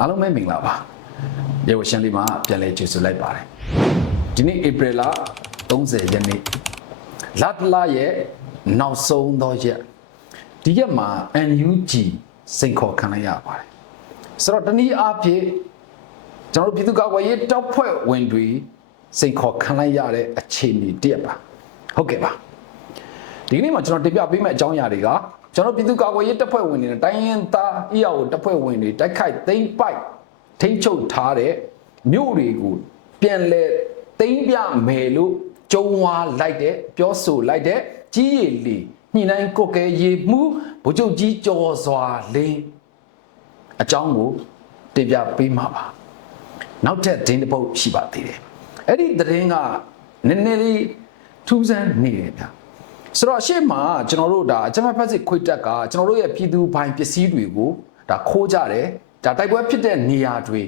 အားလုံးပဲမင်္ဂလာပါရေဝရှင်လေးမှာပြန်လဲကျေးဇူးလိုက်ပါတယ်ဒီနေ့ဧပြီလ30ရက်နေ့လတ်လာရဲ့နောက်ဆုံးသောရက်ဒီရက်မှာ NUG စိန်ခေါ်ခံလိုက်ရပါတယ်ဆိုတော့တနည်းအားဖြင့်ကျွန်တော်တို့ပြည်သူ့ကာကွယ်ရေးတောက်ဖွဲ့ဝင်တွေစိန်ခေါ်ခံလိုက်ရတဲ့အခြေအနေတရက်ပါဟုတ်ကဲ့ပါဒီနေ့မှာကျွန်တော်တင်ပြပေးမယ့်အကြောင်းအရာတွေက ကျွန်တော်ပြည်သူ့ကာကွယ်ရေးတပ်ဖွဲ့ဝင်တွေနဲ့တိုင်းရင်းသား EAO တပ်ဖွဲ့ဝင်တွေတိုက်ခိုက်သိမ်းပိုက်ထိမ့်ချုပ်ထားတဲ့မြို့တွေကိုပြန်လဲသိမ်းပြမယ်လို့ကြုံဝါလိုက်တဲ့ပြောဆိုလိုက်တဲ့ကြီးရည်လီညှိနှိုင်းကိုကဲရေမှုဗိုလ်ချုပ်ကြီးကျော်စွာလင်းအကြောင်းကိုတင်ပြပေးမှာပါနောက်ထပ်ဒင်းတစ်ပုတ်ရှိပါသေးတယ်အဲ့ဒီသတင်းကနည်းနည်းလေးထူးဆန်းနေတယ်ဗျာ ဆိုတော့အရှိမကျွန်တော်တို့ဒါအကြမ်းဖက်စစ်ခွေတက်ကကျွန်တော်တို့ရဲ့ပြည်သူပိုင်ပစ္စည်းတွေကိုဒါခိုးကြတယ်ဒါတိုက်ပွဲဖြစ်တဲ့နေရာတွေ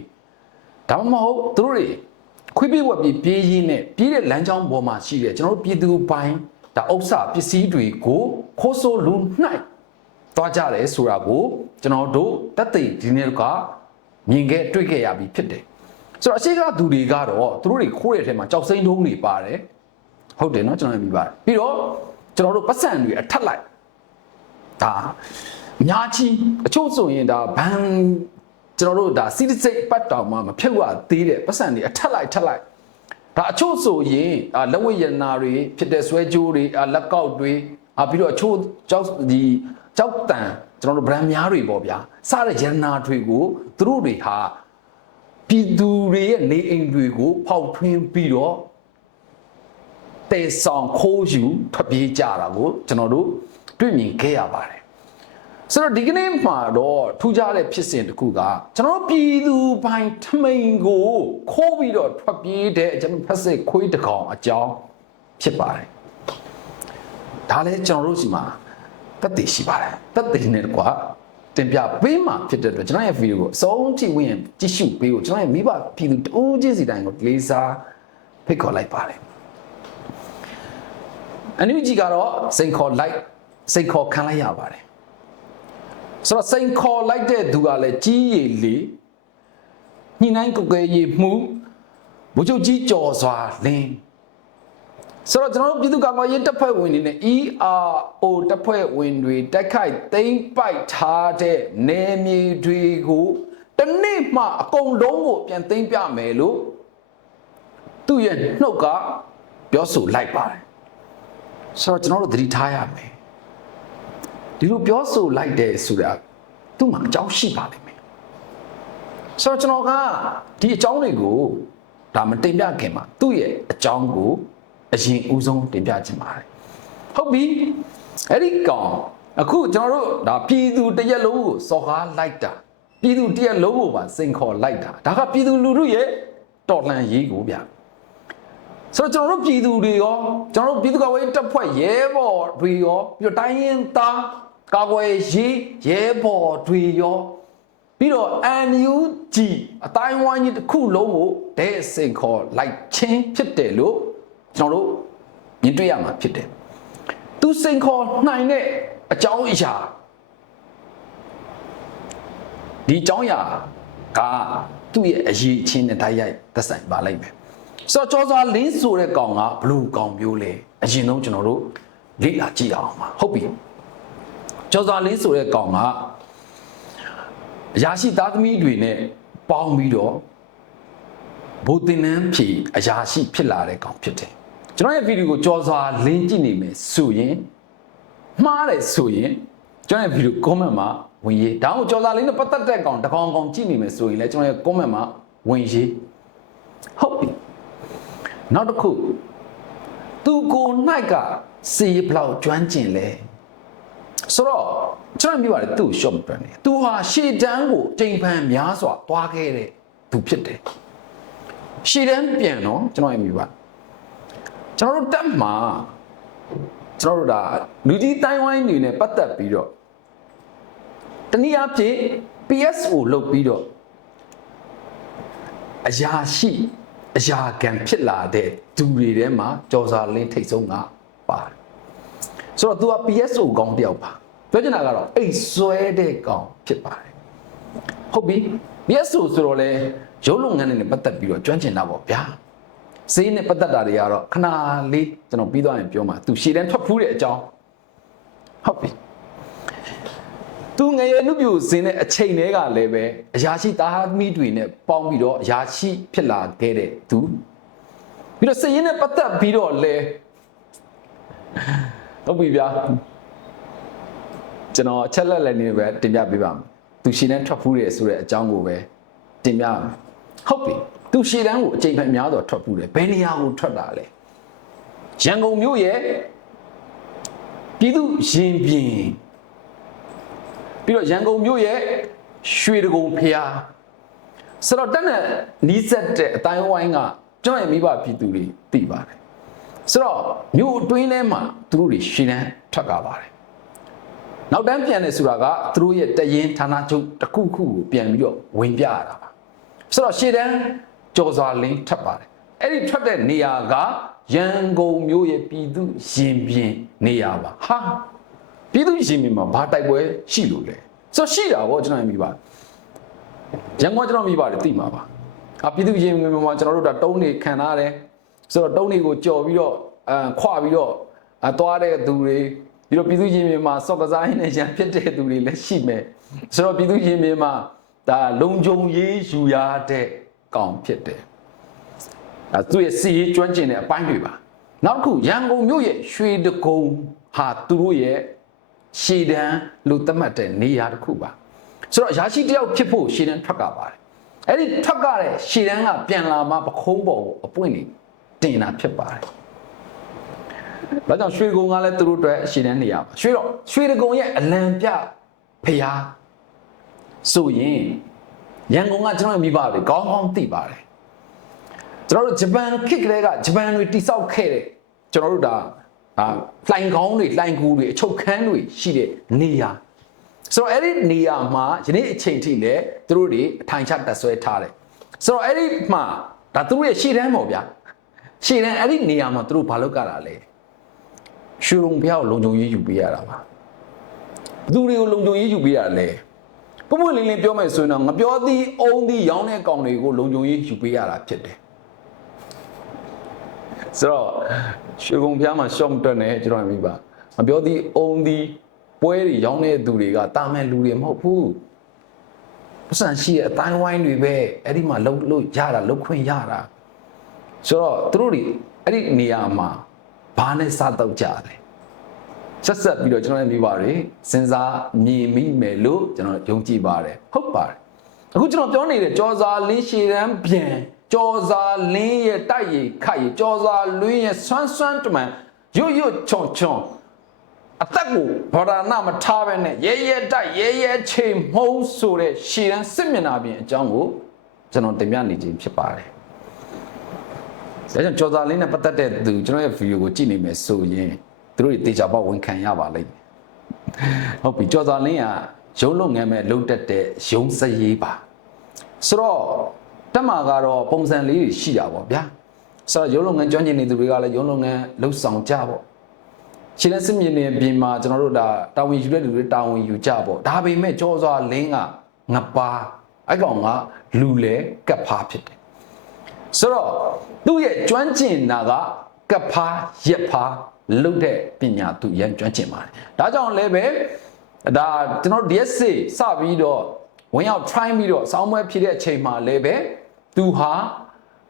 ဒါမှမဟုတ်သူတို့တွေခွေးပြေဝက်ပြေးပြေးရင်းနဲ့ပြေးတဲ့လမ်းကြောင်းပေါ်မှာရှိတယ်ကျွန်တော်တို့ပြည်သူပိုင်ဒါဥစ္စာပစ္စည်းတွေကိုခိုးဆိုးလူနိုင်သွားကြတယ်ဆိုတာကိုကျွန်တော်တို့တက်သိဒီနေ့ကမြင်ခဲ့တွေ့ခဲ့ရပြီးဖြစ်တယ်ဆိုတော့အရှိကသူတွေကတော့သူတို့တွေခိုးတဲ့အထဲမှာကြောက်စိမ့်ထုံးတွေပါတယ်ဟုတ်တယ်နော်ကျွန်တော်မြင်ပါတယ်ပြီးတော့ ကျွန်တော်တို့ပတ်စံတွေအထက်လိုက်ဒါအများကြီးအချို့ဆိုရင်ဒါဘန်ကျွန်တော်တို့ဒါစီးစိတ်ပတ်တောင်မှမဖြုတ်ရသေးတဲ့ပတ်စံတွေအထက်လိုက်ထက်လိုက်ဒါအချို့ဆိုရင်အာလက်ဝိယနာတွေဖြစ်တဲ့ဆွဲကြိုးတွေအာလက်ကောက်တွေအာပြီးတော့အချို့ကြောက်ဒီကြောက်တန်ကျွန်တော်တို့ဗရန်များတွေပေါ့ဗျာစတဲ့ယန္နာတွေကိုသူတို့တွေဟာပြည်သူတွေရဲ့နေအိမ်တွေကိုဖောက်ထွင်းပြီးတော့ တေဆောင်ခိုးယူထွက်ပြေးကြတာကိုကျွန်တော်တို့တွေ့မြင်ခဲ့ရပါတယ်ဆိုတော့ဒီကနေ့မှာတော့ထူးခြားတဲ့ဖြစ်စဉ်တစ်ခုကကျွန်တော်တို့ပြည်သူပိုင်းထမိန်ကိုခိုးပြီးတော့ထွက်ပြေးတဲ့အကျွန်တော်ဖက်စစ်ခွေးတကောင်အကြောင်းဖြစ်ပါတယ်ဒါလည်းကျွန်တော်တို့စီမှာတက်တည်ရှိပါတယ်တက်တည်နေကွာတင်ပြပေးမှဖြစ်တဲ့အတွက်ကျွန်တော်ရဲ့ဗီဒီယိုကိုအဆုံးထိဝင်ကြည့်ရှုပေးဖို့ကျွန်တော်ရဲ့မိဘပြည်သူတဦးချင်းစီတိုင်းကိုလေးစားဖိတ်ခေါ်လိုက်ပါတယ် အန်ယူဂျီကတော့စိန်ခေါ်လိုက်စိန်ခေါ်ခံလိုက်ရပါတယ်ဆိုတော့စိန်ခေါ်လိုက်တဲ့သူကလည်းကြီးရည်လေညှိနှိုင်းကုတ်ကဲရေးမှုဘုချုပ်ကြီးကြော်စွာလင်းဆိုတော့ကျွန်တော်တို့ပြည်သူ့ကာကွယ်ရေးတပ်ဖွဲ့ဝင်တွေနဲ့ ERO တပ်ဖွဲ့ဝင်တွေတိုက်ခိုက်သိမ်းပိုက်ထားတဲ့နယ်မြေတွေကိုတစ်နေ့မှအကုန်လုံးကိုပြန်သိမ်းပြမယ်လို့သူ့ရဲ့နှုတ်ကပြောဆိုလိုက်ပါတယ် ဆိုတော့ကျွန်တော်တို့သတိထားရမယ်ဒီလိုပြောဆိုလိုက်တယ်ဆိုတာသူ့မှာအကြောင်းရှိပါလိမ့်မယ်ဆိုတော့ကျွန်တော်ကဒီအကြောင်းတွေကိုဒါမတင်ပြခင်မှာသူ့ရဲ့အကြောင်းကိုအရင်ဦးဆုံးတင်ပြချင်ပါတယ်ဟုတ်ပြီအဲ့ဒီကောင်အခုကျွန်တော်တို့ဒါပြည်သူတစ်ရက်လုံးကိုစော်ကားလိုက်တာပြည်သူတစ်ရက်လုံးကိုပါစိန်ခေါ်လိုက်တာဒါကပြည်သူလူထုရဲ့တော်လှန်ရေးကိုဗျာ ဆိုတော့ကျွန်တော်တို့ပြည်သူတွေရောကျွန်တော်တို့ပြည်သူ့ကာကွယ်ရေးတပ်ဖွဲ့ရဲဘော်တွေရောပြီးတော့တိုင်းရင်းသားကာကွယ်ရေးရဲဘော်တွေရောပြီးတော့ NUG အတိုင်းဝိုင်းကြီးတစ်ခုလုံးကိုဒဲစိန်ခေါ်လိုက်ချင်းဖြစ်တယ်လို့ကျွန်တော်တို့မြင်တွေ့ရမှာဖြစ်တယ်သူစိန်ခေါ်နိုင်တဲ့အကြောင်းအရာဒီအကြောင်းအရာကသူ့ရဲ့အရေးချင်းနဲ့တိုက်ရိုက်သက်ဆိုင်ပါလိမ့်မယ် ဆိုတော့ကြောစွာလင်းဆိုတဲ့ကောင်ကဘလူးကောင်မျိုးလဲအရင်ဆုံးကျွန်တော်တို့လေ့လာကြည့်အောင်ပါဟုတ်ပြီကြောစွာလင်းဆိုတဲ့ကောင်ကအရာရှိသားသမီးတွေနဲ့ပေါင်းပြီးတော့ဘုတင်နန်းဖြီအရာရှိဖြစ်လာတဲ့ကောင်ဖြစ်တယ်ကျွန်တော်ရဲ့ဗီဒီယိုကိုကြောစွာလင်းကြည့်နေမယ်ဆိုရင်မှားတယ်ဆိုရင်ကျွန်တော်ရဲ့ဗီဒီယို comment မှာဝင်ရေးဒါမှမဟုတ်ကြောစွာလင်းနဲ့ပတ်သက်တဲ့ကောင်တစ်ကောင်ကောင်ကြည့်နေမယ်ဆိုရင်လည်းကျွန်တော်ရဲ့ comment မှာဝင်ရေးဟုတ်ပြီ နောက်တစ်ခုသူကို၌ကစီဘလောက်ကျွမ်းကျင်လဲဆိုတော့ကျွန်တော်မြင်ပါတယ်သူ့ရှော့မပြန်နေသူဟာရှေ့တန်းကိုချိန်ပန်များစွာသွားခဲ့တဲ့သူဖြစ်တယ်ရှေ့တန်းပြန်တော့ကျွန်တော်မြင်ပါကျွန်တော်တို့တက်မှာကျွန်တော်တို့ဒါလူကြီးတိုင်းဝိုင်းနေနဲ့ပတ်သက်ပြီးတော့တနည်းအားဖြင့် PSO လုပ်ပြီးတော့အရာရှိ အရာခံဖြစ်လာတဲ့သူတွေထဲမှာကြော်စာလင်းထိတ်ဆုံးကပါတယ်ဆိုတော့ तू က PSO ကောင်းတယောက်ပါပြောချင်တာကတော့အိတ်ဆွဲတဲ့ကောင်ဖြစ်ပါတယ်ဟုတ်ပြီ PSO ဆိုတော့လေရုပ်လုပ်ငန်းတွေနဲ့ပတ်သက်ပြီးတော့ကျွမ်းကျင်တာပေါ့ဗျာစေးနဲ့ပတ်သက်တာတွေကတော့ခဏလေးကျွန်တော်ပြီးသွားရင်ပြောမှာသူရှည်တန်းထွက်ဖူးတဲ့အကြောင်းဟုတ်ပြီ သူငယ်ရနုပြူစင်တဲ့အချိန်တွေကလည်းပဲအရာရှိသားသမီးတွေနဲ့ပေါင်းပြီးတော့အရာရှိဖြစ်လာခဲ့တဲ့သူပြီးတော့စည်ရင်နဲ့ပတ်သက်ပြီးတော့လဲဟုတ်ပြီဗျာကျွန်တော်အချက်လက်လည်းနေပဲတင်ပြပေးပါမယ်သူရှည်တန်းထွက်ဖူးတယ်ဆိုတဲ့အကြောင်းကိုပဲတင်ပြမယ်ဟုတ်ပြီသူရှည်တန်းကိုအချိန်ဖန်များတော့ထွက်ဖူးတယ်ဘယ်နေရာကိုထွက်တာလဲရန်ကုန်မြို့ရဲ့ပြည်သူရင်ပြင် ပြီးတော့ရန်ကုန်မြို့ရဲ့ရွှေတကုံဖျားဆိုတော့တက်နဲ့နီးစက်တဲ့အတိုင်းဝိုင်းကကျွန်တော်ရဲ့မိဘပြည်သူတွေသိပါတယ်ဆိုတော့မြို့အတွင်းထဲမှာသူတို့တွေရှင်းတန်းထွက်ကြပါတယ်နောက်တန်းပြန်တယ်ဆိုတာကသူတို့ရဲ့တရင်ဌာနချုပ်တစ်ခုခုကိုပြန်ပြီးတော့ဝင်ပြရတာပါဆိုတော့ရှင်းတန်းကြော်စွာလင်းထွက်ပါတယ်အဲ့ဒီထွက်တဲ့နေရာကရန်ကုန်မြို့ရဲ့ပြည်သူရင်ပြင်နေရာပါဟာ ပြည်သူရင်ပြင်မှာဘာတိုက်ပွဲရှိလို့လဲဆိုတော့ရှိတာဗောကျွန်တော်မြင်ပါရန်ကုန်ကျွန်တော်မြင်ပါတယ်သိမှာပါအပြည်သူရင်ပြင်မှာကျွန်တော်တို့ဒါတုံးနေခံထားတယ်ဆိုတော့တုံးတွေကိုကြော်ပြီးတော့အမ်ခွပြီးတော့အသွားတဲ့သူတွေပြီးတော့ပြည်သူရင်ပြင်မှာစော့ကစားရင်းနဲ့ရန်ဖြစ်တဲ့သူတွေလည်းရှိမယ်ဆိုတော့ပြည်သူရင်ပြင်မှာဒါလုံခြုံရေးယူရတဲ့ကောင်ဖြစ်တယ်အဲသူရဲ့စီရေးကျွမ်းကျင်တဲ့အပိုင်းတွေပါနောက်တစ်ခုရန်ကုန်မြို့ရဲ့ရွှေတကုံဟာသူတို့ရဲ့ ရှည်တန်းလို့သတ်မှတ်တဲ့နေရာတစ်ခုပါဆိုတော့ရာရှိတယောက်ဖြစ်ဖို့ရှည်တန်းထွက်ကပါတယ်အဲ့ဒီထွက်ကတဲ့ရှည်တန်းကပြန်လာမှပခုံးပေါ်ကိုအပွင့်နေတင်တာဖြစ်ပါတယ်ဒါကြောင့်ရွှေကုံကလည်းသူတို့အတွက်ရှည်တန်းနေရာပါရွှေတော့ရွှေတကုံရဲ့အလံပြဖျားဆိုရင်ရန်ကုန်ကကျွန်တော်မိဘတွေကောင်းကောင်းသိပါတယ်ကျွန်တော်တို့ဂျပန်ခေတ်ကလေးကဂျပန်တွေတိစောက်ခဲ့တဲ့ကျွန်တော်တို့ဒါ အာလှိုင်ကောင်းတွေလှိုင်ကူတွေအချုပ်ခန်းတွေရှိတဲ့နေရာဆိုတော့အဲ့ဒီနေရာမှာယနေ့အချိန်ထိလည်းသူတို့တွေအထိုင်ချတက်ဆွဲထားတယ်ဆိုတော့အဲ့ဒီမှာဒါသူတို့ရဲ့ရှေ့တန်းပေါ့ဗျာရှေ့တန်းအဲ့ဒီနေရာမှာသူတို့ဘာလုပ်ကြတာလဲရွှေရုံဘုရားကိုလုံခြုံရေးယူပေးရတာပါဘသူတွေကိုလုံခြုံရေးယူပေးရတာလဲပုံပွင့်လင်းလင်းပြောမယ်ဆိုရင်တော့ငပြောသည်အုံသည်ရောင်းတဲ့ကောင်တွေကိုလုံခြုံရေးယူပေးရတာဖြစ်တယ် ဆိုတော့ရွှေကုံဖျားမှာရှော့မတက်နဲ့ကျွန်တော်မိပါမပြောသည်အုံသည်ပွဲတွေရောင်းတဲ့သူတွေကတာမန်လူတွေမဟုတ်ဘူးပတ်စံရှိတဲ့အတိုင်းဝိုင်းတွေပဲအဲ့ဒီမှာလှုပ်လို့ရတာလှုပ်ခွင့်ရတာဆိုတော့သူတို့တွေအဲ့ဒီနေရာမှာဘာနဲ့စတော့ကြတယ်ဆက်ဆက်ပြီးတော့ကျွန်တော်ရဲ့မိဘတွေစဉ်းစားမြင်မိမယ်လို့ကျွန်တော်ယုံကြည်ပါတယ်ဟုတ်ပါတယ်အခုကျွန်တော်ပြောနေတဲ့ကြောစာလင်းရှည်တန်းပြန် ကြောစာလင်းရဲ့တိုက်ရခိုက်ရကြောစာလင်းရဲ့ဆွမ်းဆွမ်းတမန်ရွတ်ရွတ်ချွန်ချွန်အသက်ကိုဗราဏမထားပဲနဲ့ရဲရဲတိုက်ရဲရဲချိန်မှုံးဆိုတဲ့ရှည်တန်းစစ်မျက်နှာပြင်အကြောင်းကိုကျွန်တော်တင်ပြနေခြင်းဖြစ်ပါတယ်ဒါကြောင့်ကြောစာလင်းနဲ့ပတ်သက်တဲ့သူကျွန်တော်ရဲ့ဗီဒီယိုကိုကြည့်နေမယ်ဆိုရင်သူတို့တွေတေချာပေါက်ဝန်ခံရပါလိမ့်မယ်ဟုတ်ပြီကြောစာလင်းကရုံးလုပ်ငန်းမဲ့လုံတက်တဲ့ရုံးစရေးပါဆိုတော့ တက်မှာကတော့ပုံစံလေးတွေရှိတာပေါ့ဗျာဆိုတော့ရုံးလုပ်ငန်းကျွမ်းကျင်နေသူတွေကလည်းရုံးလုပ်ငန်းလှုပ်ဆောင်ကြပေါ့ရှင်းလက်စစ်မြေပြင်ပြင်မှာကျွန်တော်တို့ဒါတာဝန်ယူတဲ့လူတွေတာဝန်ယူကြပေါ့ဒါပေမဲ့ကြောစွာလင်းကငပါအဲ့ကောင်ကလူလေကပ်ဖားဖြစ်တယ်ဆိုတော့သူ့ရဲ့ကျွမ်းကျင်တာကကပ်ဖားရက်ဖားလုတ်တဲ့ပညာသူရန်ကျွမ်းကျင်ပါတယ်ဒါကြောင့်လည်းပဲဒါကျွန်တော် DSC စပြီးတော့ဝင်ရောက် try ပြီးတော့စောင်းပွဲဖြစ်တဲ့အချိန်မှာလည်းပဲ သူဟာ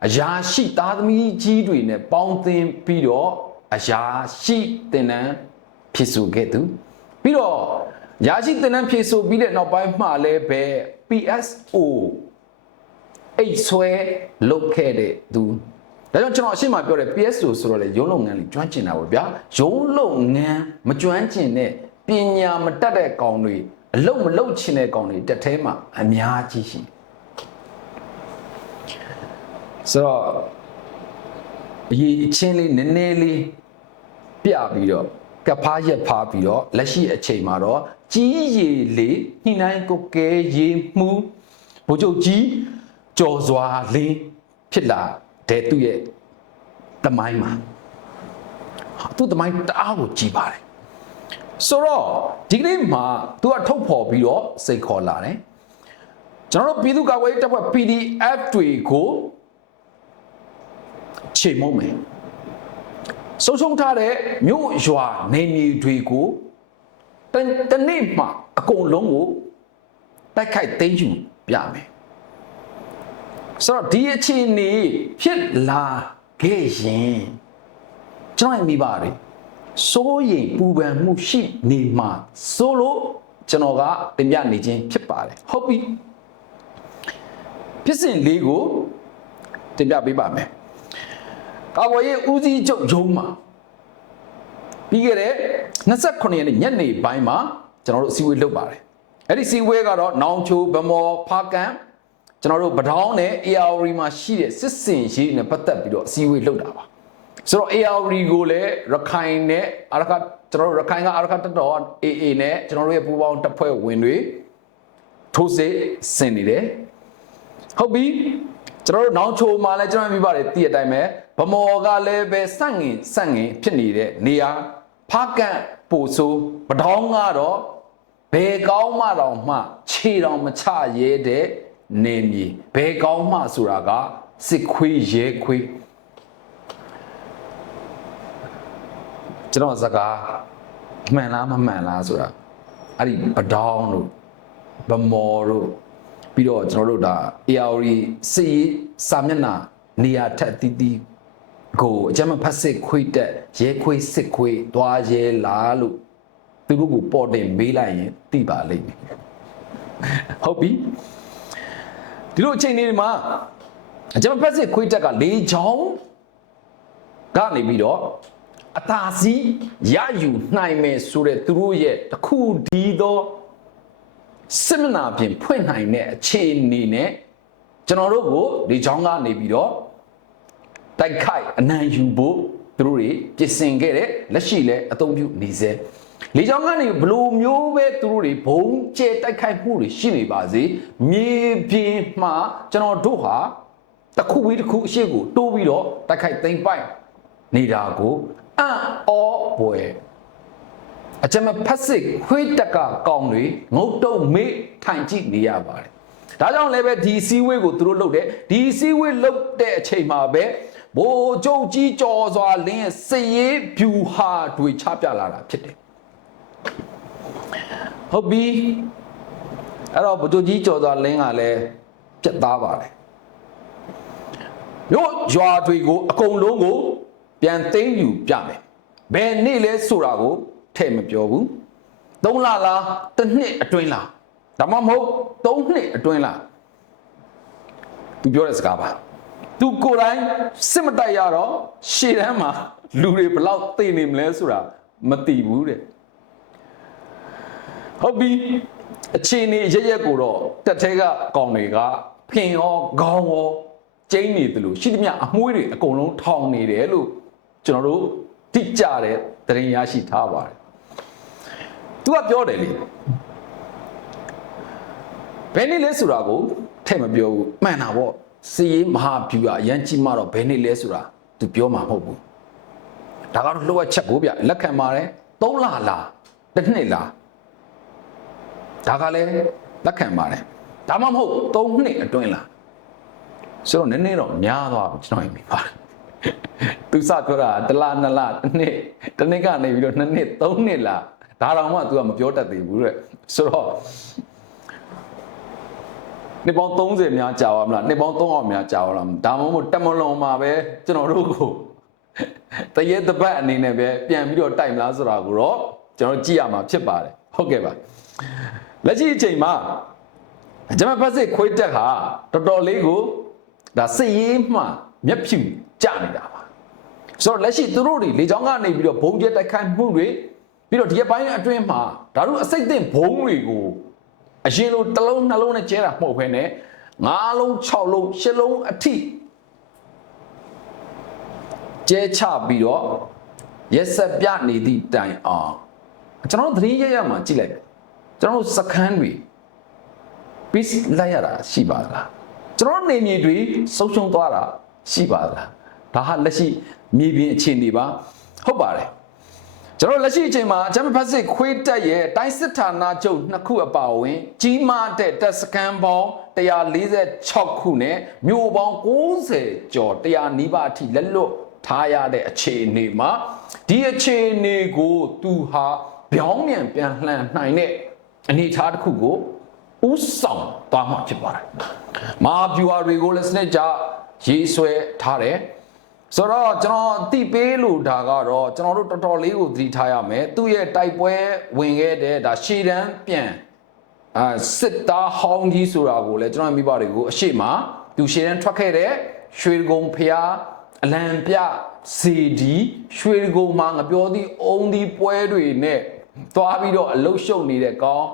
အရာရှိသားသမီးကြီးတွေနဲ့ပေါင်းသင်းပြီးတော့အရာရှိတင်နန်းဖြစ်စုခဲ့သူပြီးတော့ရာရှိတင်နန်းဖြစ်စုပြီးတဲ့နောက်ပိုင်းမှာလည်းပဲ PSO အိတ်ဆွဲလုတ်ခဲ့တဲ့သူဒါကြောင့်ကျွန်တော်အရှိမပြောတဲ့ PSO ဆိုတော့လေရုံးလုပ်ငန်းလေးကျွမ်းကျင်တာပေါ့ဗျာရုံးလုပ်ငန်းမကျွမ်းကျင်တဲ့ပညာမတတ်တဲ့ကောင်တွေအလုတ်မလုတ်ချင်တဲ့ကောင်တွေတက်သေးမှာအများကြီးရှိတယ် ဆိုတော့အရေးအချင်းလေးနည်းနည်းလေးပြပြီးတော့ကဖားရက်ဖားပြီးတော့လက်ရှိအချိန်မှာတော့ကြီးရည်လေးညှိနှိုင်းကိုကဲရေးမှုဘိုလ်ချုပ်ကြီးကြော်စွာလေးဖြစ်လာတဲ့သူ့ရဲ့တမိုင်းမှာဟာသူ့တမိုင်းတအားကိုကြီးပါတယ်ဆိုတော့ဒီကနေ့မှာသူကထုတ်ဖော်ပြီးတော့စိတ်ခေါ်လာတယ်ကျွန်တော်တို့ပြည်သူ့ကာကွယ်ရေးတပ်ဖွဲ့ PDF တွေကို ချိန်မုံမယ်ဆုံးရှုံးထားတဲ့မြို့ရွာနေမြေတွေကိုတတနေ့မှအကုန်လုံးကိုတိုက်ခိုက်သိမ်းယူပြမယ်ဆိုတော့ဒီအခြေအနေဖြစ်လာခဲ့ရင်ကျွန်တော်ရဲ့မိဘတွေစိုးရိမ်ပူပန်မှုရှိနေမှာဆိုလို့ကျွန်တော်ကတင်ပြနေခြင်းဖြစ်ပါတယ်ဟုတ်ပြီဖြစ်စဉ်လေးကိုတင်ပြပေးပါမယ် ကာကွယ်ရေးဦးစီးချုပ်ရုံးမှာပြီးခဲ့တဲ့29ရက်နေ့ညနေပိုင်းမှာကျွန်တော်တို့အစည်းအဝေးလုပ်ပါတယ်အဲ့ဒီအစည်းအဝေးကတော့နောင်ချိုဗမော်ဖားကန်ကျွန်တော်တို့ဗဒေါင်းနဲ့ AR မှာရှိတဲ့စစ်စင်ရေးနဲ့ပတ်သက်ပြီးတော့အစည်းအဝေးလုပ်တာပါဆိုတော့ AR ကိုလည်းရခိုင်နဲ့အာရခကျွန်တော်တို့ရခိုင်ကအာရခတက်တော် AA နဲ့ကျွန်တော်တို့ရဲ့ပူးပေါင်းတပ်ဖွဲ့ဝင်တွေထိုးစစ်ဆင်နေတယ်ဟုတ်ပြီကျွန်တော်တို့နောင်ချိုမှာလည်းကျွန်တော်မိပါတယ်တည်တဲ့အတိုင်းပဲ ဗမော်ကလည်းပဲစန့်ငင်စန့်ငင်ဖြစ်နေတဲ့နေရာဖားကန်ပိုဆိုးဗဒေါင်းကတော့ဘယ်ကောင်းမှတော့မှခြေတော်မချရဲတဲ့နေမြေဘယ်ကောင်းမှဆိုတာကစစ်ခွေးရဲခွေးကျွန်တော်စကားမှန်လားမမှန်လားဆိုတာအဲ့ဒီဗဒေါင်းတို့ဗမော်တို့ပြီးတော့ကျွန်တော်တို့ဒါ AR စီစာမျက်နှာနေရာထက်တီးတီး ကိုအကြမ်းမဖတ်စစ်ခွေးတက်ရဲခွေးစစ်ခွေးသွားရဲလားလို့သူတို့ကိုပေါ်တင်မေးလိုက်ရင်သိပါလိမ့်မယ်ဟုတ်ပြီဒီလိုအချိန်လေးမှာအကြမ်းမဖတ်စစ်ခွေးတက်က၄ချောင်းကနေပြီးတော့အသာစီးရယူနိုင်မယ်ဆိုတဲ့သူတို့ရဲ့တခုဒီသောစင်မနာပြင်ဖွင့်နိုင်တဲ့အခြေအနေနဲ့ကျွန်တော်တို့ကိုဒီချောင်းကနေပြီးတော့ တိုက်ခိုက်အနံယူဖို့သူတို့တွေပြင်ဆင်ခဲ့တဲ့လက်ရှိလည်းအသုံးပြုနေစေလေချောင်းကနေဘလို့မျိုးပဲသူတို့တွေဘုံကျဲတိုက်ခိုက်မှုတွေရှိနေပါစေမြေပြင်မှာကျွန်တော်တို့ဟာတစ်ခုပြီးတစ်ခုအရှိကိုတိုးပြီးတော့တိုက်ခိုက်သိမ့်ပိုက်နေတာကိုအံ့ဩပွဲအကျမဖက်စစ်ခွေးတက်ကကောင်းတွေငုတ်တုံမေးထိုင်ကြည့်နေရပါတယ်။ဒါကြောင့်လည်းပဲဒီစည်းဝေးကိုသူတို့လုပ်တယ်ဒီစည်းဝေးလုပ်တဲ့အချိန်မှာပဲ ဘိုးကျုပ်ကြီးကြော်စွာလင်းရဲ့စည်ရေးဖြူဟာတွေချပြလာတာဖြစ်တယ်။ဟုတ်ပြီအဲ့တော့ဘိုးကျုပ်ကြီးကြော်စွာလင်းကလည်းပြတ်သားပါတယ်။မြို့ရွာတွေကိုအကုန်လုံးကို ပြန်သိမ်းယူပြမယ်။ဘယ်နေ့လဲဆိုတာကိုထဲ့မပြောဘူး၃လလားတစ်နှစ်အတွင်းလားဒါမှမဟုတ်၃နှစ်အတွင်းလားသူပြောတဲ့စကားပါ သူကိုယ်တိုင်စစ်မတိုက်ရတော့ရှေ့တန်းမှာလူတွေဘလောက်သိနေမလဲဆိုတာမသိဘူးတဲ့ဟုတ်ပြီအခြေအနေရရက်ကိုတော့တက်သေးကကောင်တွေကဖင်ရောခေါင်းရောကျင်းနေတယ်လို့ရှိသမျှအမွှေးတွေအကုန်လုံးထောင်နေတယ်လို့ကျွန်တော်တို့တိကျတဲ့သတင်းရရှိထားပါတယ်သူကပြောတယ်လေဘယ်နေ့လဲဆိုတာကိုထဲ့မပြောဘူးမှန်တာပေါ့ စီရေးမဟာဗျူဟာအရန်ကြီးမှတော့ဘယ်နေ့လဲဆိုတာသူပြောမှာမဟုတ်ဘူးဒါကတော့လှုပ်ချက်ကိုဗျလက်ခံပါတယ်၃လလားတစ်နှစ်လားဒါကလည်းလက်ခံပါတယ်ဒါမှမဟုတ်၃နှစ်အတွင်းလားဆိုတော့နည်းနည်းတော့များသွားပြီကျွန်တော်မြင်ပါတယ်သူစပြောတာတစ်လနှစ်လတစ်နှစ်တစ်နှစ်ကနေပြီးတော့နှစ်နှစ်သုံးနှစ်လားဒါတော့မှ तू ကမပြောတတ်သေးဘူးတဲ့ဆိုတော့ နှစ်ပေါင်း30များကြာသွားမလားနှစ်ပေါင်း300များကြာသွားလားဒါမှမဟုတ်တက်မလွန်မှာပဲကျွန်တော်တို့ကိုတရေတပတ်အနေနဲ့ပဲပြန်ပြီးတော့တိုက်မလားဆိုတာကိုတော့ကျွန်တော်ကြည့်ရမှာဖြစ်ပါတယ်ဟုတ်ကဲ့ပါလက်ရှိအချိန်မှာဂျမပတ်စစ်ခွေးတက်ဟာတော်တော်လေးကိုဒါစစ်ရေးမှမျက်ဖြူကျနေတာပါဆိုတော့လက်ရှိသူတို့တွေလေကြောင်းကနေပြီးတော့ဘုံကျဲတိုက်ခိုက်မှုတွေပြီးတော့ဒီအပိုင်းအတွင်းမှာဒါတို့အစိတ်သင့်ဘုံတွေကို အရင်လိုတစ်လုံးနှလုံးနဲ့ကျဲတာမဟုတ်ဘဲနဲ့၅လုံး၆လုံး၈လုံးအထိကျဲချပြီးတော့ရက်ဆက်ပြနေသည့်တိုင်အောင်ကျွန်တော်တို့သတင်းရရမှာကြည့်လိုက်ကျွန်တော်တို့စခန်းတွေပြီးလိုက်ရတာရှိပါသလားကျွန်တော်တို့နေမြေတွေဆုံးရှုံးသွားတာရှိပါသလားဒါဟာလက်ရှိမြေပြင်အခြေအနေပါဟုတ်ပါတယ် ကျွန်တော်လက်ရှိအချိန်မှာဂျမဖက်စစ်ခွေးတက်ရဲ့တိုင်းစစ်ဌာနချုပ်နှစ်ခုအပါအဝင် ကြီးမားတဲ့တပ်စခန်းပေါင်း146ခုနဲ့မြို့ပေါင်း90ကျော်100နီးပါးအထိလက်လွတ်ထားရတဲ့အခြေအနေမှာဒီအခြေအနေကိုသူဟာပြောင်းပြန်ပြန်လှန်နိုင်တဲ့အနေအထားတစ်ခုကိုဥဆောင်သွားမှာဖြစ်ပါတယ်။မာဗျူဟာတွေကိုလည်းစနစ်ကြရေးဆွဲထားတယ်။ ဆိုတော့ကျွန်တော်အတိပေးလို့ဒါကတော့ကျွန်တော်တို့တော်တော်လေးကိုသတိထားရမယ်။သူ့ရဲ့တိုက်ပွဲဝင်ခဲ့တဲ့ဒါရှေ့တန်းပြန်အာစစ်သားဟောင်းကြီးဆိုတာကိုလည်းကျွန်တော်မိဘတွေကိုအရှိမသူရှေ့တန်းထွက်ခဲ့တဲ့ရွှေကုံဖျားအလံပြစီဒီရွှေကုံမှာငပြောသည့်အုံဒီပွဲတွေနဲ့သွားပြီးတော့အလုရှုပ်နေတဲ့ကောင်း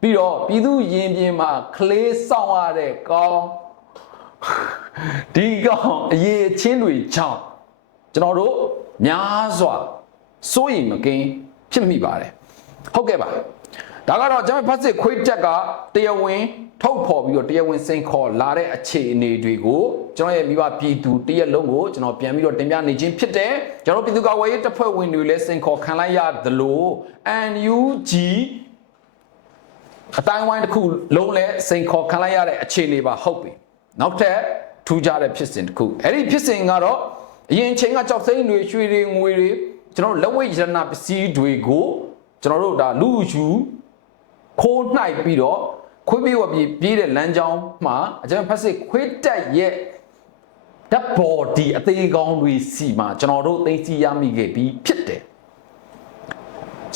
ပြီးတော့ပြည်သူရင်ပြင်မှာကလေးဆောင်ရတဲ့ကောင်း ဒီကောင်အရေးချင်းတွေကြောင့်ကျွန်တော်တို့များစွာစိုးရိမ်မကင်းဖြစ်မိပါတယ်ဟုတ်ကဲ့ပါဒါကတော့ကျွန်တော်ဖတ်စစ်ခွေးတက်ကတရားဝင်ထုတ်ဖော်ပြီးတော့တရားဝင်စိန်ခေါ်လာတဲ့အခြေအနေတွေကိုကျွန်တော်ရဲ့မိဘပြည်သူတရက်လုံးကိုကျွန်တော်ပြန်ပြီးတော့တင်ပြနေခြင်းဖြစ်တယ်ကျွန်တော်ပြည်သူ့ကာကွယ်ရေးတပ်ဖွဲ့ဝင်တွေလည်းစိန်ခေါ်ခံလိုက်ရသလို NUG အတိုင်းဝိုင်းတစ်ခုလုံးလဲစိန်ခေါ်ခံလိုက်ရတဲ့အခြေအနေပါဟုတ်ပြီနောက်ထပ် ထူးခြားတဲ့ဖြစ်စဉ်တစ်ခုအဲ့ဒီဖြစ်စဉ်ကတော့အရင်ချိန်ကကြောက်စိမ့်တွေရွှေတွေငွေတွေကျွန်တော်လက်ဝဲရတနာပစ္စည်းတွေကိုကျွန်တော်တို့ဒါလူယူခိုးနှိုက်ပြီးတော့ခွေးပြေးဝပြေးပြေးတဲ့လမ်းကြောင်းမှာအကျဉ်းဖက်စစ်ခွေးတက်ရဲ့ဓာတ်ဘော်ဒီအသေးကောင်းတွေစီမှာကျွန်တော်တို့သိသိရမိခဲ့ပြီးဖြစ်တယ်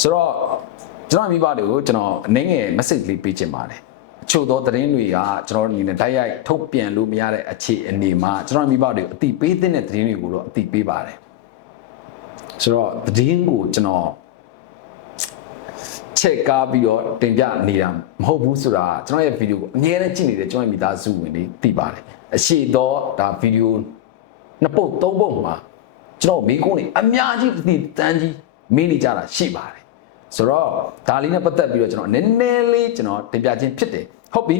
ဆိုတော့ကျွန်တော်မိဘတွေကိုကျွန်တော်အနေငယ် message လေးပေးချင်ပါတယ် အချို့သောသတင်းတွေကကျွန်တော်အနေနဲ့တိုက်ရိုက်ထုတ်ပြန်လို့မရတဲ့အခြေအနေမှာကျွန်တော်မိဘတွေကိုအတိပေးတဲ့သတင်းတွေကိုတော့အတိပေးပါတယ်ဆိုတော့သတင်းကိုကျွန်တော်ချက်ကားပြီးတော့တင်ပြနေတာမဟုတ်ဘူးဆိုတာကျွန်တော်ရဲ့ဗီဒီယိုကိုအများနဲ့ကြည့်နေတဲ့ကျွန်တော်ရဲ့မိသားစုဝင်တွေသိပါတယ်အရှိတော့ဒါဗီဒီယိုနှစ်ပုတ်သုံးပုတ်မှာကျွန်တော်မိကုန်းနေအများကြီးတည်တန်းကြီးမင်းနေကြတာရှိပါတယ် ဆိုတော့ဒါလေးနဲ့ပတ်သက်ပြီးတော့ကျွန်တော်နည်းနည်းလေးကျွန်တော်တင်ပြခြင်းဖြစ်တယ်ဟုတ်ပြီ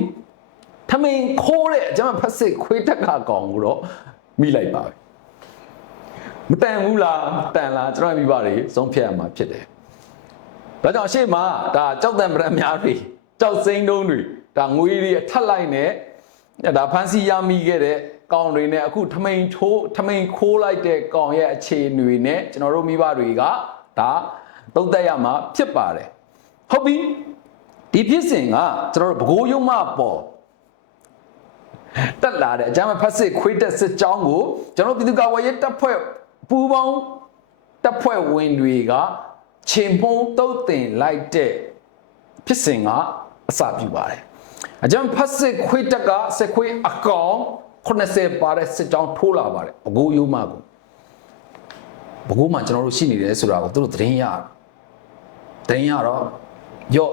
ထမင်းခိုးတဲ့အကျမ်းဖတ်စစ်ခွေးတက်ကကောင်ကိုတော့မိလိုက်ပါပဲမတန်ဘူးလားတန်လားကျွန်တော်မိဘတွေဆုံးဖြတ်ရမှာဖြစ်တယ်ဒါကြောင့်ရှေ့မှာဒါကြောက်တံပရများတွေကြောက်စိမ့်တုံးတွေဒါငွေတွေအထက်လိုက်နဲ့ဒါဖန်စီရမိခဲ့တဲ့ကောင်တွေနဲ့အခုထမိန်ထိုးထမိန်ခိုးလိုက်တဲ့ကောင်ရဲ့အခြေအနေနဲ့ကျွန်တော်တို့မိဘတွေကဒါ သုံးသက်ရမှာဖြစ်ပါတယ်ဟုတ်ပြီဒီဖြစ်စဉ်ကကျွန်တော်တို့ဘကိုးရုံမပေါ်တက်လာတဲ့အကြမ်းဖက်စစ်ခွေးတက်စစ်ကြောင်းကိုကျွန်တော်ပြည်သူ့ကာကွယ်ရေးတပ်ဖွဲ့ပူးပေါင်းတပ်ဖွဲ့ဝင်တွေကချိန်မှုံးတုတ်တင်လိုက်တဲ့ဖြစ်စဉ်ကအစပြုပါတယ်အကြမ်းဖက်စစ်ခွေးတက်ကစစ်ခွေးအကောင်80ပါတဲ့စစ်ကြောင်းထိုးလာပါတယ်ဘကိုးရုံမကိုဘကိုးမှာကျွန်တော်တို့ရှိနေတယ်ဆိုတာကိုသူတို့သတင်းရသ တင်းရတော့ရော့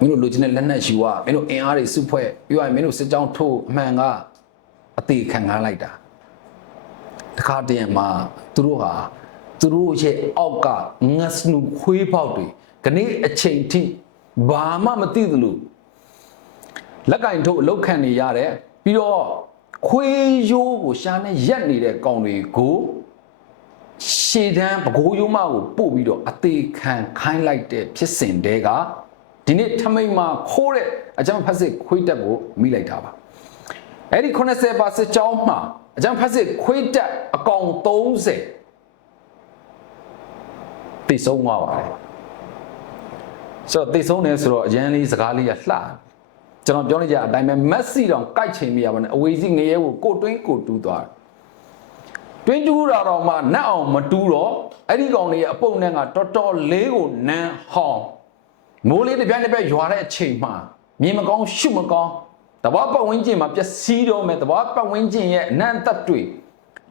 မင်းတို့လိုချင်တဲ့လက်နက်ယူอ่ะမင်းတို့အင်အားတွေစုဖွဲ့ပြီးရင်မင်းတို့စစ်ကြောင်းထိုးအမှန်ကအသေးခံကားလိုက်တာတခါတည်းမှာသူတို့ဟာသူတို့ရဲ့အောက်ကငတ်စနူခွေးပေါက်တွေခနေ့အချိန်ထိဘာမှမသိသလိုလက်ကင်ထုတ်အလောက်ခံနေရတဲ့ပြီးတော့ခွေးရိုးကိုရှာနဲ့ရက်နေတဲ့ကောင်တွေကို ရှေ့တန်းပကိုးရိုးမကိုပို့ပြီးတော့အသေးခံခိုင်းလိုက်တဲ့ဖြစ်စဉ်တဲကဒီနေ့ထမိန်မှာခိုးတဲ့အကြမ်းဖက်စစ်ခွေးတက်ကိုမိလိုက်တာပါအဲ့ဒီ80ပါစစ်ကြောင်းမှာအကြမ်းဖက်စစ်ခွေးတက်အကောင်30တိတ်ဆုံးသွားပါတယ်ဆိုတော့တိတ်ဆုံးနေဆိုတော့အရန်လေးစကားလေးကလှကျွန်တော်ပြောနေကြအတိုင်းပဲမက်ဆီတောင်ကြိုက်ချင်မိရပါနဲ့အဝေးစီငရဲကိုကိုတွင်းကိုတူးသွားတယ် တွင်းတူးတာတော့မှနတ်အောင်မတူးတော့အဲ့ဒီကောင်လေးရဲ့အပုတ်နဲ့ကတော်တော်လေးကိုနန်းဟောင်းမိုးလေးတစ်ပြိုင်တစ်ပြိုင်ရွာတဲ့အချိန်မှာမြင်မကောင်းရှုမကောင်းတဘောပတ်ဝန်းကျင်မှာပျက်စီးတော့မယ်တဘောပတ်ဝန်းကျင်ရဲ့အနံ့သက်တွေ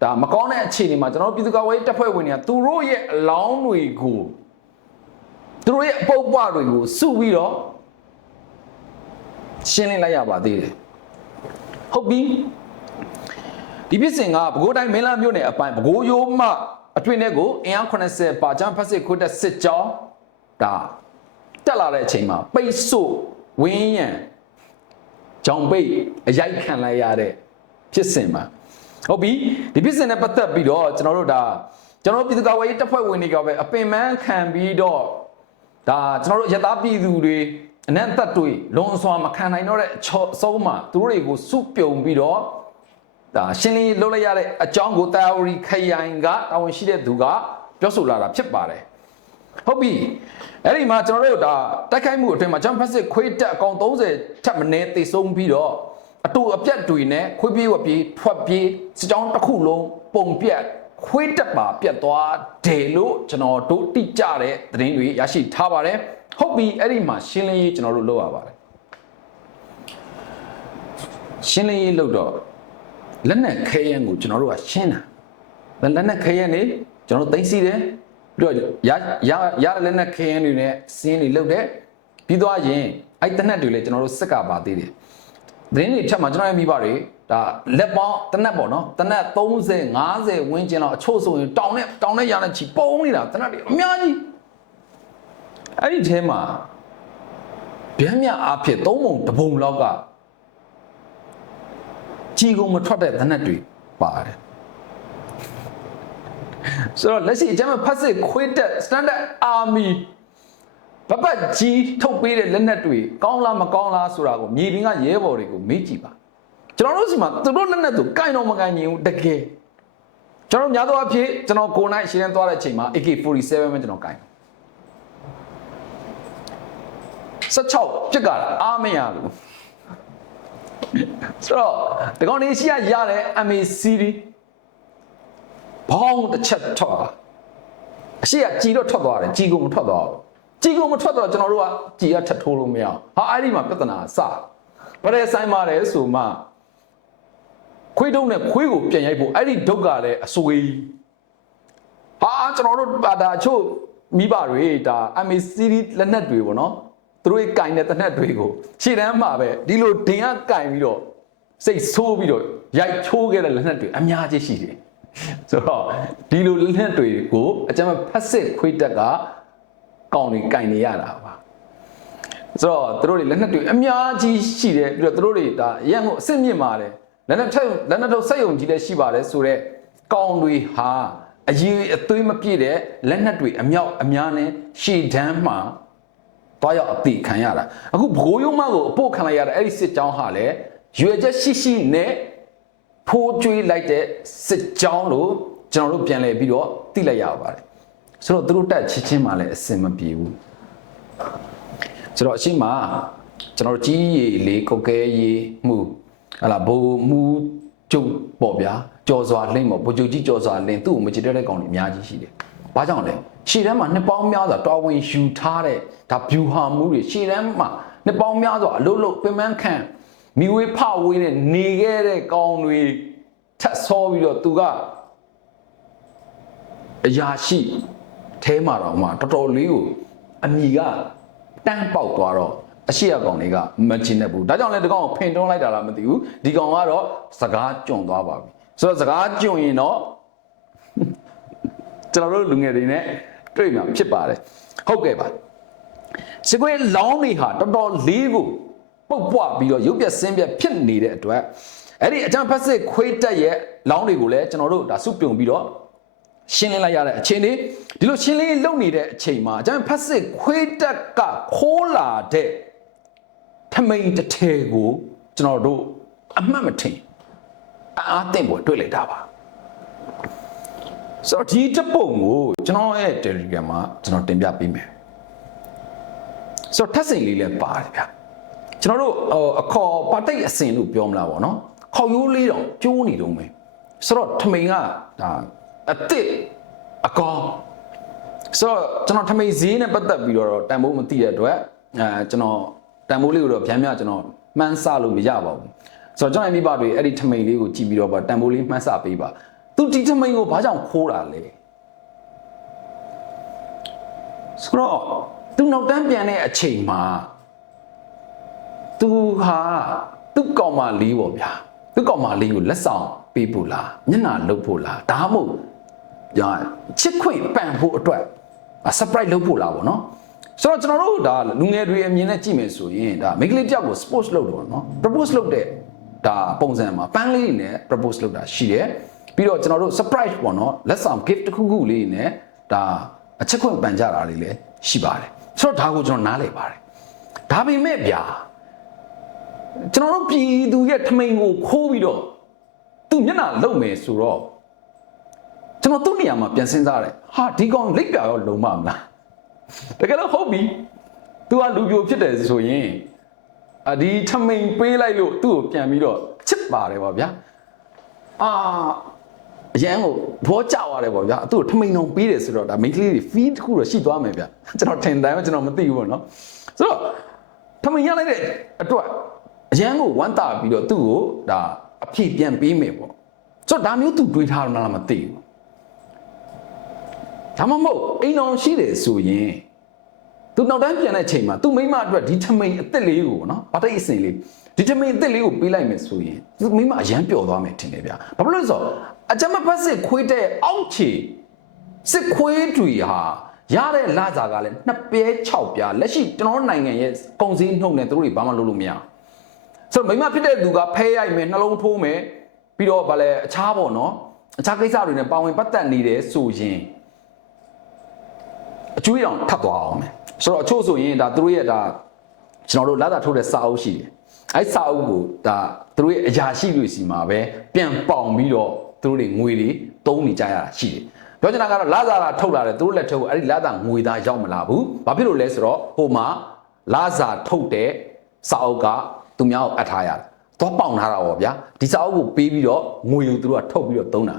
ဒါမကောင်းတဲ့အခြေအနေမှာကျွန်တော်ပြည်သူ့ကာကွယ်ရေးတပ်ဖွဲ့ဝင်တွေကသူတို့ရဲ့အလောင်းတွေကိုသူတို့ရဲ့အပုပ်ပွားတွေကိုစုပြီးတော့ရှင်းလင်းလိုက်ရပါသေးတယ်ဟုတ်ပြီ ဒီပြစ်စင်ကပဲခူးတိုင်းမင်းလာမြို့နယ်အပိုင်းပဲခူးရိုးမှအတွင်ထဲကိုအင်အား80ပါချမ်းဖက်စစ်ခွတ်တဲ့စစ်ကြောင်းဒါတက်လာတဲ့အချိန်မှာပိတ်ဆို့ဝင်းရံကြောင်ပိတ်အရိုက်ခံလိုက်ရတဲ့ဖြစ်စဉ်မှာဟုတ်ပြီဒီဖြစ်စဉ်နဲ့ပတ်သက်ပြီးတော့ကျွန်တော်တို့ဒါကျွန်တော်တို့ပြည်သူ့ကာကွယ်ရေးတပ်ဖွဲ့ဝင်တွေကပဲအပင်ပန်းခံပြီးတော့ဒါကျွန်တော်တို့ရတပြည်သူတွေအနက်သက်တွေလွန်စွာမခံနိုင်တော့တဲ့အချောအဆုံးမှာသူတို့တွေကိုစုပြုံပြီးတော့ ဒါရှင်းလင်းရေးလုပ်လိုက်ရတဲ့အကြောင်းကိုတာဝရီခရိုင်ကတာဝန်ရှိတဲ့သူကပြောဆိုလာတာဖြစ်ပါတယ်ဟုတ်ပြီအဲ့ဒီမှာကျွန်တော်တို့ဒါတိုက်ခိုက်မှုအတွင်းမှာဂျမ်ဖက်စစ်ခွေးတက်အကောင်30ထပ်မနေတိတ်ဆုံးပြီးတော့အတူအပြတ်တွေနဲ့ခွေးပြေးဝပြေးထွက်ပြေးစကြောင်းတစ်ခုလုံးပုံပြက်ခွေးတက်ပါပြတ်သွားတယ်လို့ကျွန်တော်တို့တိကျတဲ့သတင်းတွေရရှိထားပါတယ်ဟုတ်ပြီအဲ့ဒီမှာရှင်းလင်းရေးကျွန်တော်တို့လုပ်ရပါတယ်ရှင်းလင်းရေးလုပ်တော့ လက်နက်ခဲယမ်းကိုကျွန်တော်တို့ကရှင်းတာလက်နက်ခဲယမ်းနေကျွန်တော်တို့သိသိတယ်ပြီးတော့ရရရလက်နက်ခဲယမ်းတွေနဲ့စင်းတွေလုပ်တယ်ပြီးသွားရင်အဲ့တနက်တွေလည်းကျွန်တော်တို့စက်ကပါသေးတယ်သတင်းတွေထက်မှာကျွန်တော်ရဲ့မိဘတွေဒါလက်ပေါင်းတနက်ပေါ့နော်တနက်30 50ဝန်းကျင်လောက်အချို့ဆိုရင်တောင်နဲ့တောင်နဲ့ရတဲ့ချီပုံနေတာတနက်တွေအများကြီးအဲ့ဒီထဲမှာဗျမ်းမြအားဖြင့်သုံးပုံတစ်ပုံလောက်က ကြီးကုန်မထွက်တဲ့တနက်တွေပါတယ်ဆိုတော့လက်ရှိအကျမ်းဖတ်စစ်ခွေးတက် standard army ဘပတ်ကြီးထုတ်ပေးတဲ့လက်နက်တွေကောင်းလားမကောင်းလားဆိုတာကိုမြေပြင်ကရဲဘော်တွေကိုမေးကြည့်ပါကျွန်တော်တို့စီမှာသူတို့လက်နက်သူကင်တော့မကင်ရင်ဘူးတကယ်ကျွန်တော်များသောအားဖြင့်ကျွန်တော်ကိုနိုင်ရှင်းသွားတဲ့အချိန်မှာ AK47 ပဲကျွန်တော်ကင်16ပြစ်ကလာအားမရဘူး ဆိုတော့ဒီကောင်လေးရှိရရတဲ့ MA series ဘောင်းတစ်ချက်ထွက်သွားအရှိကကြည်တော့ထွက်သွားတယ်ကြည်ကုန်မထွက်သွားဘူးကြည်ကုန်မထွက်တော့ကျွန်တော်တို့ကကြည်ရထပ်ထိုးလို့မရအောင်ဟာအဲ့ဒီမှာပြဿနာစဗရဲဆိုင်ပါတယ်ဆိုမှခွေးတုံးနဲ့ခွေးကိုပြန်ရိုက်ဖို့အဲ့ဒီဒုက္ခလည်းအဆွေးဟာကျွန်တော်တို့ဒါအချို့မိဘတွေဒါ MA series လက်နက်တွေပေါ့နော် သူတို့ကင်တဲ့တနက်တွေကိုရှေ့တန်းမှာပဲဒီလိုဒင်ကကင်ပြီးတော့စိတ်ဆိုးပြီးတော့ရိုက်ချိုးခဲ့တဲ့လက်နက်တွေအများကြီးရှိတယ်ဆိုတော့ဒီလိုလက်နက်တွေကိုအကျမ်းဖတ်စစ်ခွေးတက်ကကောင်းနေကင်နေရတာပါဆိုတော့သူတို့တွေလက်နက်တွေအများကြီးရှိတယ်ပြီးတော့သူတို့တွေဒါအရင်ကအစ်စ်မြင့်ပါတယ်လက်နက်ထက်လက်နက်ထုတ်စက်ယုံကြီးလည်းရှိပါတယ်ဆိုတော့ကောင်းတွေဟာအရေးအသွေးမပြည့်တဲ့လက်နက်တွေအမြောက်အများနဲ့ရှေ့တန်းမှာ သွားရောက်အတိခံရတာအခုဘိုးရုံမကိုအပို့ခံလိုက်ရတဲ့အဲ့ဒီစစ်ကြောင်းဟာလည်းရွေချက်ရှိရှိနဲ့ဖိုးကျွေးလိုက်တဲ့စစ်ကြောင်းလို့ကျွန်တော်တို့ပြန်လည်ပြီးတော့သိလိုက်ရပါတယ်ဆိုတော့သူတို့တက်ချစ်ချင်းမှလည်းအစင်မပြေဘူးဆိုတော့အရှိမကျွန်တော်တို့ကြီးရီလေးကုတ်ကဲရီမှုဟလာဘိုးမူကျုပ်ပေါ့ဗျာကြော်စွာလှိမ့်ပေါ့ဘိုးကျုပ်ကြီးကြော်စွာလှိမ့်သူ့ကိုမချစ်တဲ့ကောင်တွေအများကြီးရှိတယ် ဘာကြောင့်လဲရှေ့တန်းမှာနှစ်ပေါင်းများစွာတော်ဝင်ယူထားတဲ့ဒါဗျူဟာမှုတွေရှေ့တန်းမှာနှစ်ပေါင်းများစွာအလုတ်လုတ်ပင်ပန်းခံမိဝေးဖဝေးနဲ့နေခဲ့တဲ့ကောင်တွေထက်ဆောပြီးတော့သူကအရာရှိအဲမှာတော့မှတော်တော်လေးကိုအမိကတန်းပေါက်သွားတော့အရှိရကောင်တွေကမချင်တတ်ဘူးဒါကြောင့်လည်းဒီကောင်ကိုဖင်တွန်းလိုက်တာလားမသိဘူးဒီကောင်ကတော့စကားကြုံသွားပါပြီဆိုတော့စကားကြုံရင်တော့ ကျွန်တော်တို့လူငယ်တွေနဲ့တွေ့မှာဖြစ်ပါတယ်ဟုတ်ကဲ့ပါစကွေးလောင်းတွေဟာတော်တော်လေးကိုပုတ်ပွားပြီးတော့ရုပ်ပြက်ဆင်းပြက်ဖြစ်နေတဲ့အတွက်အဲ့ဒီအကြံဖက်စစ်ခွေးတက်ရဲ့လောင်းတွေကိုလည်းကျွန်တော်တို့ဒါစုပြုံပြီးတော့ရှင်းလင်းလိုက်ရတဲ့အခြေအနေဒီလိုရှင်းလင်းလုပ်နေတဲ့အချိန်မှာအကြံဖက်စစ်ခွေးတက်ကခိုးလာတဲ့ထမိန်တစ်ထဲကိုကျွန်တော်တို့အမှတ်မထင်အားသိမ့်ပေါ်တွေ့လိုက်တာပါ ဆိုတော့ဒီတပုံကိုကျွန်တော်ရဲ့ Telegram မှာကျွန်တော်တင်ပြပေးမယ်ဆိုတော့ထပ်စိန်လေးလည်းပါတယ်ဗျကျွန်တော်တို့အခေါ်ပါတိတ်အစင်လို့ပြောမလားဗောနော်ခေါရိုးလေးတော့ကျိုးနေတော့မယ်ဆိုတော့ထမိန်ကဒါအစ်စ်အကောင်ဆိုတော့ကျွန်တော်ထမိန်ဈေးနဲ့ပတ်သက်ပြီးတော့တန်ဖိုးမသိတဲ့အတွက်အဲကျွန်တော်တန်ဖိုးလေးကိုတော့ဗျမ်းမြကျွန်တော်မှန်းဆလို့မရပါဘူးဆိုတော့ကျွန်တော်မိဘတွေအဲ့ဒီထမိန်လေးကိုကြည့်ပြီးတော့ပါတန်ဖိုးလေးမှန်းဆပေးပါ သူဒီထမိန်ကိုဘာကြောင့်ခိုးတာလဲဆိုတော့သူနောက်တန်းပြန်တဲ့အချိန်မှာသူဟာသူ့ကောင်မလေးပေါ့ဗျာသူ့ကောင်မလေးကိုလက်ဆောင်ပေးဖို့လားမျက်နှာလှုပ်ဖို့လားဒါမှမဟုတ်ညာချစ်ခွင့်ပန်ဖို့အတွက် surprise လုပ်ဖို့လားပေါ့နော်ဆိုတော့ကျွန်တော်တို့ဒါလူငယ်တွေအမြင်နဲ့ကြည့်မယ်ဆိုရင်ဒါမိန်းကလေးတယောက်ကို sports လုပ်တော့နော် propose လုပ်တဲ့ဒါပုံစံမှာပန်းလေးနဲ့ propose လုပ်တာရှိတယ် ပြီးတော့ကျွန်တော်တို့ surprise ပေါ့နော်လက်ဆောင် gift တစ်ခုခုလေးနဲ့ဒါအချက်ခွင့်ပန်ကြတာလေးလည်းရှိပါတယ်ဆိုတော့ဒါကိုကျွန်တော်နားလည်ပါတယ်ဒါပေမဲ့ဗျာကျွန်တော်တို့ပြည်သူရဲ့ထမိန်ကိုခိုးပြီးတော့သူ့မျက်နှာလုံမယ်ဆိုတော့ကျွန်တော်သူ့နေရာမှာပြန်စဉ်းစားတယ်ဟာဒီကောင်လိပ်ပြရောလုံမမလားတကယ်တော့ဟုတ်ပြီ तू ကလူပြိုဖြစ်တယ်ဆိုရင်အဒီထမိန်ပေးလိုက်လို့သူ့ကိုပြန်ပြီးတော့ချစ်ပါတယ်ပေါ့ဗျာအာ အရန်ကိုဘောကြသွားတယ်ပေါ့ဗျာသူ့ကိုထမိန်အောင်ပေးတယ်ဆိုတော့ဒါမိန်းကလေးတွေ feed တစ်ခုတော့ရှိသွားမယ်ဗျာကျွန်တော်ထင်တယ်ကျွန်တော်မသိဘူးပေါ့နော်ဆိုတော့ထမိန်ရလိုက်တဲ့အတွက်အရန်ကိုဝမ်းတာပြီးတော့သူ့ကိုဒါအဖြေပြန်ပေးမယ်ပေါ့ဆိုတော့ဒါမျိုးသူတွေးထားတယ်မလားမသိဘူးဒါမှမဟုတ်အိမ်အောင်ရှိတယ်ဆိုရင်သူနောက်တန်းပြန်တဲ့ချိန်မှာသူမိမအတွက်ဒီထမိန်အစ်စ်လေးကိုနော်ဗတိတ်အစင်လေးဒီထမိန်အစ်စ်လေးကိုပေးလိုက်မယ်ဆိုရင်သူမိမအရန်ပျော်သွားမယ်ထင်တယ်ဗျာဘာဖြစ်လို့လဲဆိုတော့ အကြမ်းမဖက်စစ်ခွေးတဲ့အောက်ခြေစစ်ခွေးတွေဟာရတဲ့လစာကလည်းနှစ်ပြဲ6ပြားလက်ရှိကျွန်တော်နိုင်ငံရဲ့ကုန်စည်နှုန်းနဲ့သူတို့တွေဘာမှလုပ်လို့မရအောင်ဆိုတော့မိမဖြစ်တဲ့သူကဖဲရိုက်မယ်နှလုံးထိုးမယ်ပြီးတော့ဗာလဲအခြားပေါ့နော်အခြားကိစ္စတွေနဲ့ပါဝင်ပတ်သက်နေတယ်ဆိုရင်အကျွေးအောင်ထပ်သွားအောင်မယ်ဆိုတော့အချို့ဆိုရင်ဒါသူတို့ရဲ့ဒါကျွန်တော်တို့လာတာထုတ်တဲ့စာအုပ်ရှိတယ်အဲ့စာအုပ်ကိုဒါသူတို့ရဲ့အရာရှိတွေစီမှာပဲပြန်ပေါင်ပြီးတော့ သူတို့တွေငွေတွေတုံးနေကြရတာရှိတယ်ပြောချင်တာကတော့လာစာလာထုတ်လာတယ်သူတို့လက်ထက်ကိုအဲ့ဒီလာစာငွေသားရောက်မလာဘူးဘာဖြစ်လို့လဲဆိုတော့ဟိုမှာလာစာထုတ်တဲ့စာအုပ်ကသူများကိုအပ်ထားရတယ်တော့ပေါင်ထားတာပေါ့ဗျာဒီစာအုပ်ကိုပေးပြီးတော့ငွေကိုသူတို့ကထုတ်ပြီးတော့သုံးတာ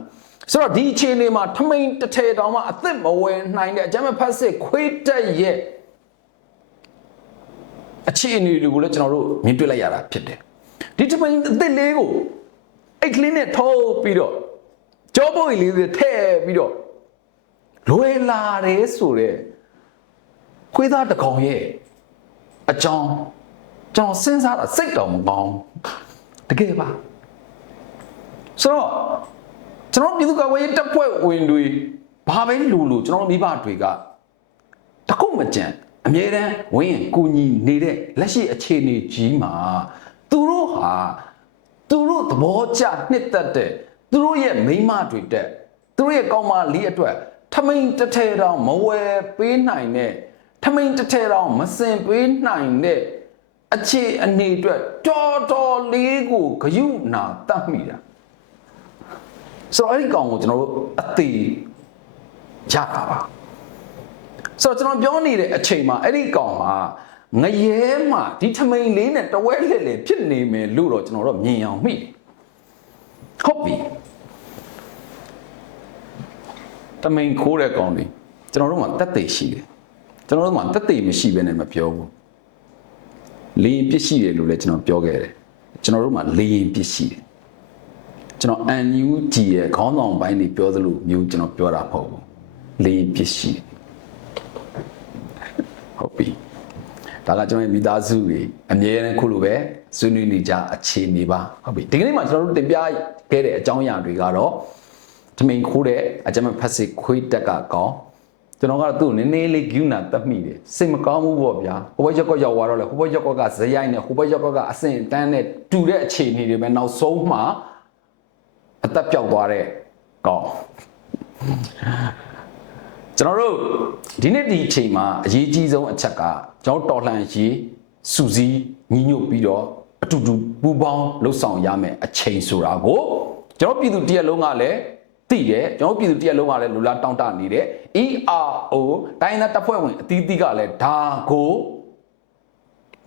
ဆိုတော့ဒီအခြေအနေမှာထမိန်တစ်ထည်တောင်မှအသက်မဝယ်နိုင်တဲ့အကြမ်းမဖက်စစ်ခွေးတက်ရဲ့အခြေအနေတွေကိုလည်းကျွန်တော်တို့မြင်တွေ့လိုက်ရတာဖြစ်တယ်ဒီထမိန်အသက်လေးကိုအိတ်ကလေးနဲ့ထိုးပြီးတော့ ကြောပုတ်လေးတွေထည့်ပြီးတော့လွယ်လာတယ်ဆိုတဲ့ခွေးသားတစ်ကောင်ရဲ့အကြောင်းကျွန်တော်စဉ်းစားတာစိတ်တော်မကောင်းတကယ်ပါဆိုတော့ကျွန်တော်ပြည်သူ့ကာကွယ်ရေးတပ်ဖွဲ့ဝင်တွေဘာပဲလူလူကျွန်တော်မိဘတွေကတကုတ်မကြံအမြဲတမ်းဝင်းရင်ကူညီနေတဲ့လက်ရှိအခြေအနေကြီးမှာသူတို့ဟာသူတို့သဘောကျနှစ်သက်တဲ့ သူတို့ရဲ့မိမတွေတက်သူတို့ရဲ့ကောင်းမလေးအတွက်ထမိန်တစ်ထဲတောင်မဝယ်ပေးနိုင်တဲ့ထမိန်တစ်ထဲတောင်မစင်ပေးနိုင်တဲ့အခြေအနေအတွက်တော်တော်လေးကိုဂယုနာတတ်မိတာဆိုတော့အဲ့ဒီကောင်ကိုကျွန်တော်တို့အသေးရတာပါဆိုတော့ကျွန်တော်ပြောနေတဲ့အချိန်မှာအဲ့ဒီကောင်မှာငရဲမှာဒီထမိန်လေးနဲ့တဝဲလှက်လေဖြစ်နေမယ်လို့တော့ကျွန်တော်တို့မြင်အောင်မိတယ် ဟုတ်ပြီထမိန်ခိုးတဲ့ကောင်တွေကျွန်တော်တို့မှာတက်သေးရှိတယ်ကျွန်တော်တို့မှာတက်သေးမရှိဘဲနဲ့မပြောဘူးလေရင်ပြစ်ရှိတယ်လို့လည်းကျွန်တော်ပြောခဲ့တယ်ကျွန်တော်တို့မှာလေရင်ပြစ်ရှိတယ်ကျွန်တော် NUG ရဲ့ခေါင်းဆောင်ပိုင်းတွေပြောသလိုမျိုးကျွန်တော်ပြောတာမဟုတ်ဘူးလေးပစ္စည်းဟုတ်ပြီဒါကကျွန်တော်ရဲ့မိသားစုတွေအမြဲတမ်းခုလိုပဲဆွေးနွေးနေကြအခြေအနေပါဟုတ်ပြီဒီကနေ့မှာကျွန်တော်တို့တင်ပြ ခဲ့တဲ့အကြောင်းအရာတွေကတော့ထမိန်ခိုးတဲ့အကြမ်းဖက်စစ်ခွေးတက်ကကောင်းကျွန်တော်ကတော့သူ့ကိုနည်းနည်းလေးဂူနာတတ်မိတယ်စိတ်မကောင်းဘူးပေါ့ဗျာဟိုဘက်ရက်ကွက်ရောက်သွားတော့လေဟိုဘက်ရက်ကွက်ကဇယိုက်နဲ့ဟိုဘက်ရက်ကွက်ကအဆင့်တန်းနဲ့တူတဲ့အခြေအနေတွေပဲနောက်ဆုံးမှာအသက်ပြောက်သွားတဲ့ကောင်းကျွန်တော်တို့ဒီနေ့ဒီအချိန်မှာအရေးကြီးဆုံးအချက်ကကျွန်တော်တော်လှန်ရေးစူးစီးညီညွတ်ပြီးတော့ အတူတူပူးပေါင်းလှုပ်ဆောင်ရမယ်အချိန်ဆိုတာကိုကျွန်တော်ပြည်သူတရက်လုံးကလည်းသိတယ်ကျွန်တော်ပြည်သူတရက်လုံးကလည်းလူလားတောင်းတနေတယ် ERO တိုင်းသားတပ်ဖွဲ့ဝင်အသီးသီးကလည်းဒါကို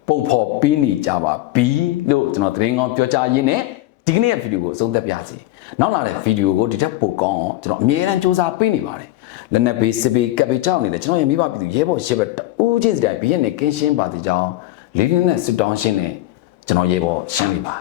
ပုံဖော်ပေးနေကြပါပြီလို့ကျွန်တော်သတင်းကောင်းပြောကြားရင်းနဲ့ဒီကနေ့ရဲ့ဗီဒီယိုကိုအဆုံးသတ်ပြစီနောက်လာတဲ့ဗီဒီယိုကိုဒီထက်ပိုကောင်းအောင်ကျွန်တော်အမြဲတမ်းစူးစမ်းပေးနေပါတယ်လက်နက်ဘေးစစ်ဘေးကပ်ဘေးကြောက်နေတယ်ကျွန်တော်ရဲ့မိဘပြည်သူရဲဘော်ရဲဘက်တူးချင်းစတိုင်ဘီရဲ့နေကင်းရှင်းပါတဲ့ကြောင်းလေးလေးနဲ့ဆွတောင်းရှင်းနေ ကျွန်တော်ရဲဘော်ရှင်းနေပါ